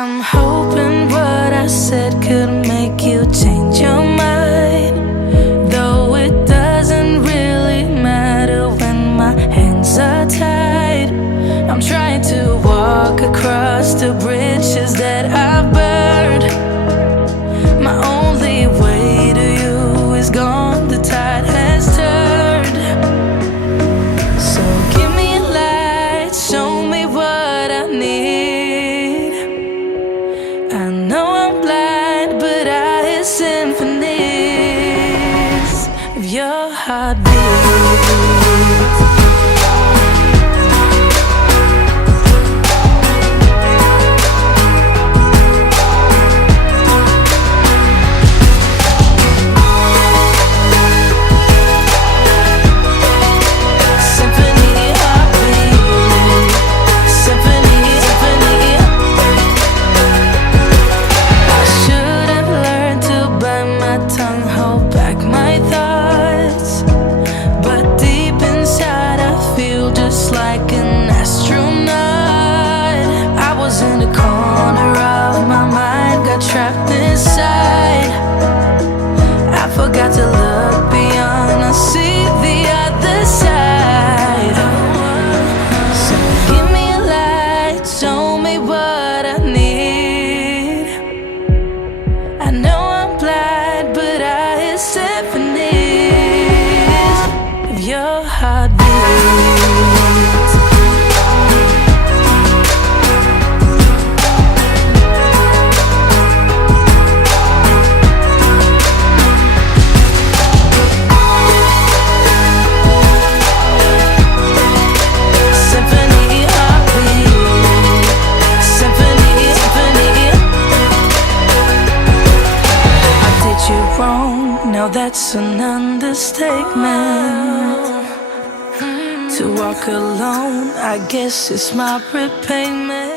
I'm hoping what I said could make you change your mind, though it doesn't really matter when my hands are tied. I'm trying to walk across the bridges that I've burned. My only way to you is gone, the tide has turned. So give me a light, show me what I need. I know I'm blind, but I hear symphonies of your heartbeat. Trapped inside, I forgot to look beyond. I see the other side. So give me a light, show me what I need. I know I'm blind, but I hear symphonies of your heartbeat. Now that's an understatement. To walk alone, I guess it's my repayment.